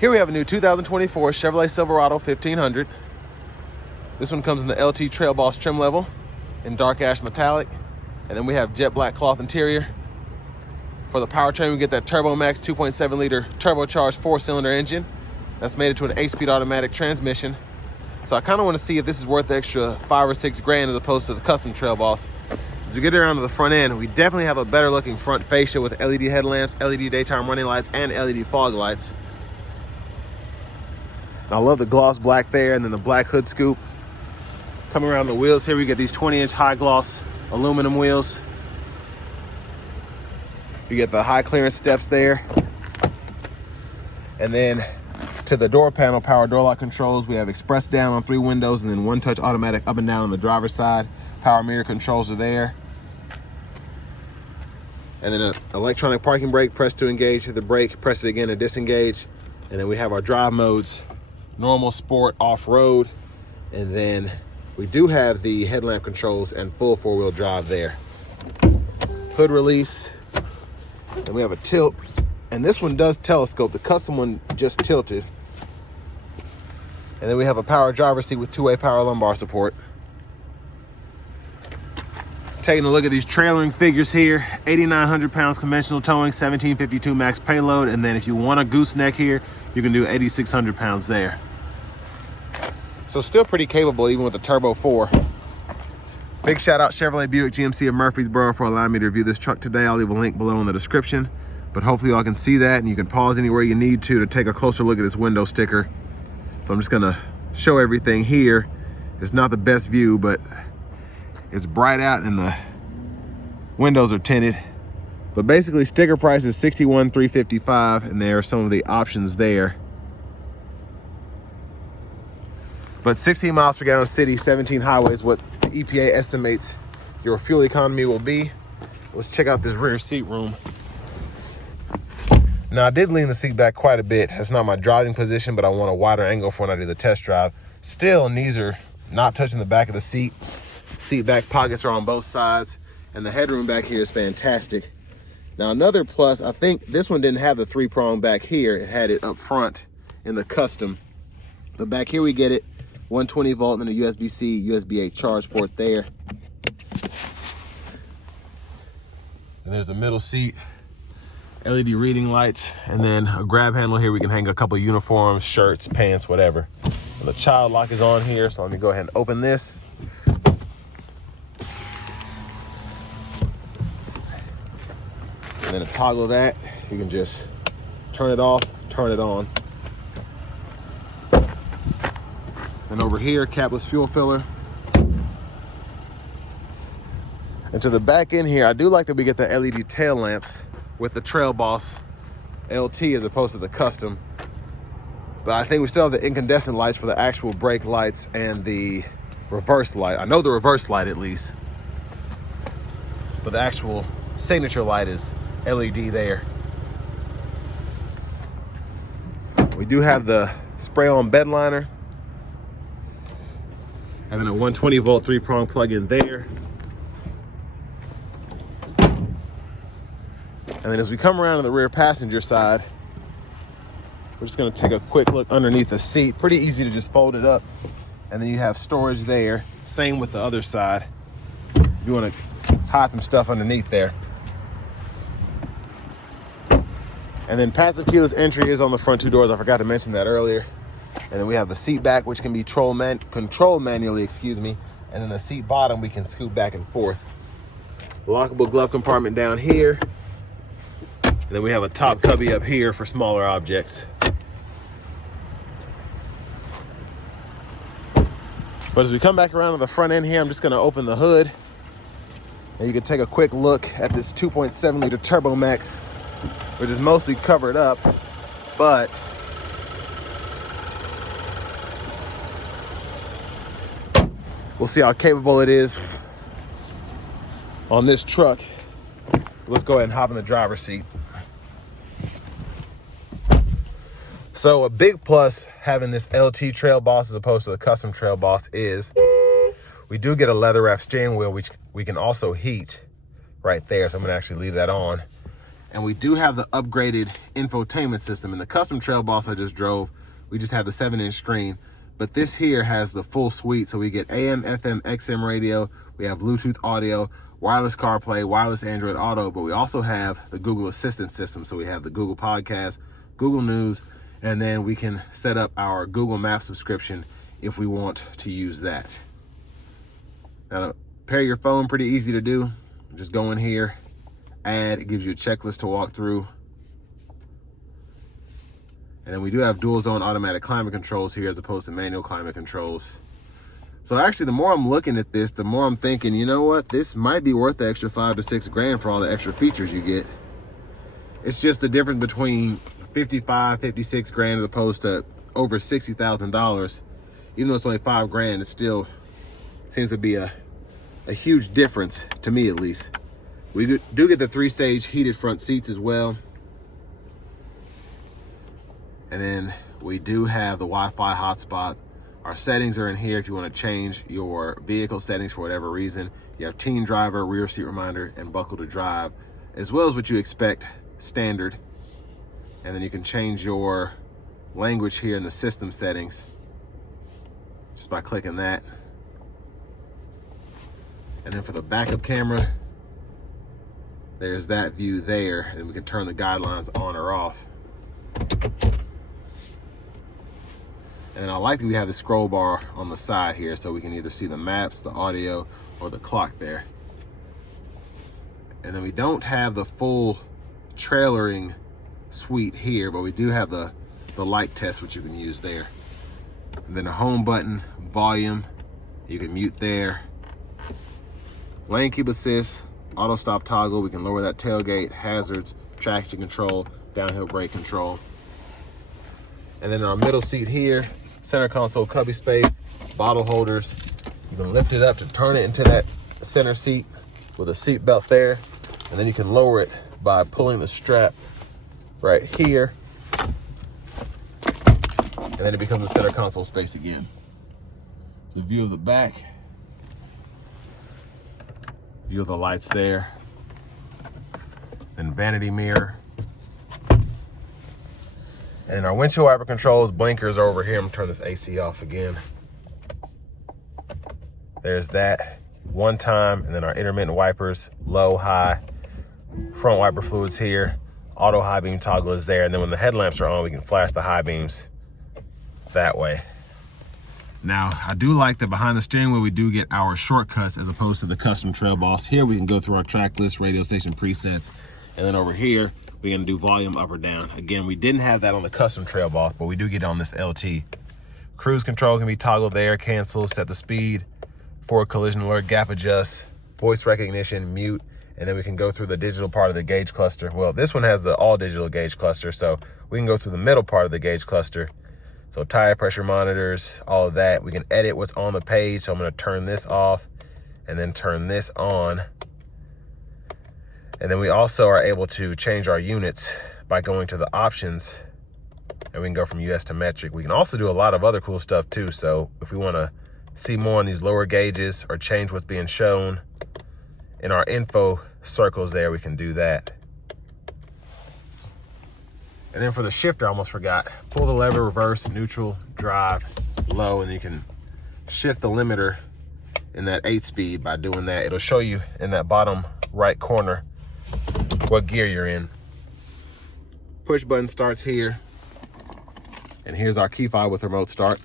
Here we have a new 2024 Chevrolet Silverado 1500. This one comes in the LT Trail Boss trim level in dark ash metallic. And then we have jet black cloth interior. For the powertrain, we get that Turbo Max 2.7 liter turbocharged 4-cylinder engine. That's made it to an 8-speed automatic transmission. So I kind of want to see if this is worth the extra $5 or $6 grand as opposed to the custom Trail Boss. As we get around to the front end, we definitely have a better looking front fascia with LED headlamps, LED daytime running lights, and LED fog lights. And I love the gloss black there, and then the black hood scoop. Coming around the wheels here, we get these 20-inch high gloss aluminum wheels. You get the high clearance steps there. And then to the door panel, power door lock controls, we have express down on 3 windows and then 1-touch automatic up and down on the driver's side. Power mirror controls are there. And then an electronic parking brake, press to engage, hit the brake, press it again to disengage. And then we have our drive modes, normal, sport, off-road. And then we do have the headlamp controls and full 4-wheel drive there. Hood release, and we have a tilt. And this one does telescope, the custom one just tilted. And then we have a power driver's seat with 2-way power lumbar support. Taking a look at these trailering figures here, 8,900 pounds conventional towing, 1752 max payload. And then if you want a gooseneck here, you can do 8,600 pounds there. So still pretty capable even with the Turbo 4. Big shout out Chevrolet Buick GMC of Murfreesboro for allowing me to review this truck today. I'll leave a link below in the description. But hopefully y'all can see that and you can pause anywhere you need to take a closer look at this window sticker. So I'm just gonna show everything here. It's not the best view, but it's bright out and the windows are tinted. But basically sticker price is $61,355 and there are some of the options there. But 16 miles per gallon city, 17 highways, what the EPA estimates your fuel economy will be. Let's check out this rear seat room. Now I did lean the seat back quite a bit. That's not my driving position, but I want a wider angle for when I do the test drive. Still, knees are not touching the back of the seat. Seat back pockets are on both sides, and the headroom back here is fantastic. Now another plus, I think this one didn't have the 3-prong back here. It had it up front in the custom. But back here we get it, 120 volt and a USB-C, USB-A charge port there. And there's the middle seat. LED reading lights, and then a grab handle here. We can hang a couple of uniforms, shirts, pants, whatever. And the child lock is on here, so let me go ahead and open this. And then to toggle that, you can just turn it off, turn it on. And over here, capless fuel filler. And to the back end here, I do like that we get the LED tail lamps with the Trail Boss LT as opposed to the custom. But I think we still have the incandescent lights for the actual brake lights and the reverse light. I know the reverse light at least. But the actual signature light is LED there. We do have the spray-on bed liner. And then a 120 volt 3-prong plug-in there. And then as we come around to the rear passenger side, we're just gonna take a quick look underneath the seat. Pretty easy to just fold it up. And then you have storage there. Same with the other side. You wanna hide some stuff underneath there. And then passive keyless entry is on the front 2 doors. I forgot to mention that earlier. And then we have the seat back, which can be controlled manually, And then the seat bottom, we can scoot back and forth. Lockable glove compartment down here. And then we have a top cubby up here for smaller objects. But as we come back around to the front end here, I'm just gonna open the hood. And you can take a quick look at this 2.7 liter Turbo Max, which is mostly covered up, but we'll see how capable it is on this truck. Let's go ahead and hop in the driver's seat. So a big plus having this LT Trail Boss as opposed to the custom Trail Boss is we do get a leather wrap steering wheel, which we can also heat right there. So I'm gonna actually leave that on. And we do have the upgraded infotainment system. In the custom Trail Boss I just drove, we just have the 7-inch screen. But this here has the full suite. So we get AM, FM, XM radio. We have Bluetooth audio, wireless CarPlay, wireless Android Auto. But we also have the Google Assistant system. So we have the Google Podcast, Google News, and then we can set up our Google Maps subscription if we want to use that. Now, to pair your phone, pretty easy to do. Just go in here, add, it gives you a checklist to walk through. And then we do have dual zone automatic climate controls here as opposed to manual climate controls. So actually, the more I'm looking at this, the more I'm thinking, you know what? This might be worth the extra $5 to $6 grand for all the extra features you get. It's just the difference between 55, 56 grand as opposed to over $60,000. Even though it's only $5 grand, it still seems to be a huge difference to me, at least. We do get the 3-stage heated front seats as well. And then we do have the Wi-Fi hotspot. Our settings are in here if you want to change your vehicle settings for whatever reason. You have teen driver, rear seat reminder, and buckle to drive, as well as what you expect standard. And then you can change your language here in the system settings just by clicking that. And then for the backup camera, there's that view there, and we can turn the guidelines on or off. And I like that we have the scroll bar on the side here, so we can either see the maps, the audio, or the clock there. And then we don't have the full trailering suite here, but we do have the light test, which you can use there. And then the home button, volume, you can mute there. Lane keep assist, auto stop toggle, we can lower that tailgate, hazards, traction control, downhill brake control. And then in our middle seat here, center console cubby space, bottle holders. You can lift it up to turn it into that center seat with a seat belt there. And then you can lower it by pulling the strap right here. And then it becomes a center console space again. The view of the back. View of the lights there. Then vanity mirror. And our windshield wiper controls, blinkers are over here. I'm gonna turn this AC off again. There's that one time, and then our intermittent wipers, low, high, front wiper fluids here. Auto high beam toggle is there, and then when the headlamps are on, we can flash the high beams that way. Now, I do like that behind the steering wheel, we do get our shortcuts as opposed to the custom Trail Boss. Here we can go through our track list, radio station presets, and then over here, we're gonna do volume up or down. Again, we didn't have that on the custom Trail Boss, but we do get it on this LT. Cruise control can be toggled there, cancel, set the speed, forward collision alert, gap adjust, voice recognition, mute, and then we can go through the digital part of the gauge cluster. Well, this one has the all digital gauge cluster, so we can go through the middle part of the gauge cluster. So tire pressure monitors, all of that. We can edit what's on the page. So I'm gonna turn this off and then turn this on. And then we also are able to change our units by going to the options, and we can go from US to metric. We can also do a lot of other cool stuff too. So if we wanna see more on these lower gauges or change what's being shown in our info circles there, we can do that. And then for the shifter, I almost forgot. Pull the lever, reverse, neutral, drive, low, and you can shift the limiter in that 8-speed by doing that. It'll show you in that bottom right corner what gear you're in. Push button starts here. And here's our key fob with remote start.